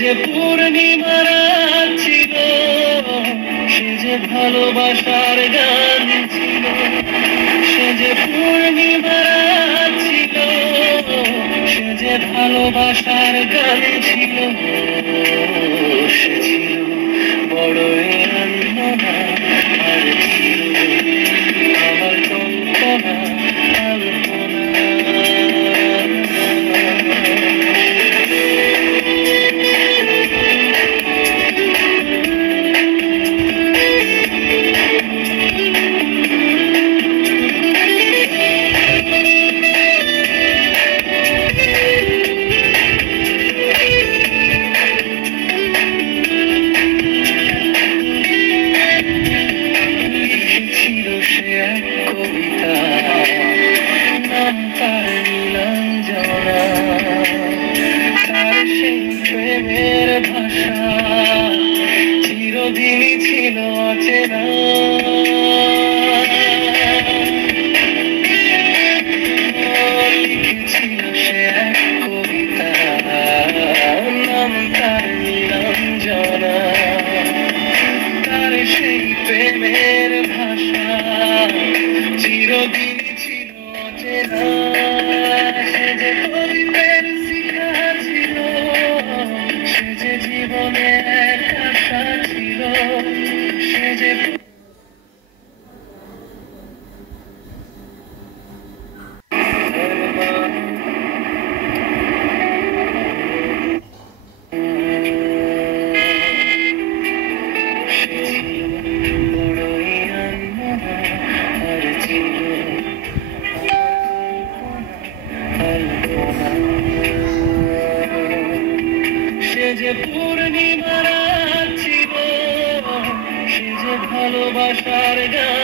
যে পূর্ণিমা রাত ছিল, সে যে ভালোবাসার গান ছিল। সে যে পূর্ণিমা রাত ছিল, সে যে ভালোবাসার গান ছিল। সে ছিল বড়ই আনমনা, আর ছিল আমার কল্পনা আলপনা। চিরদিনই ছিল অচেনা। লিখেছিল সে এক কবিতা, নাম তার নীলাঞ্জনা। তার সেই প্রেমের ভাষা চিরদিনই ছিল অচেনা। সে যে কবিতার শিখা ছিল, সে যে জীবনে এক আশা ছিল। সে যে বড়ই আনমনা, আর ছিল আলপনা। সে যে পূর্ণিমা রাত ছিল, সে যে ভালোবাসার গান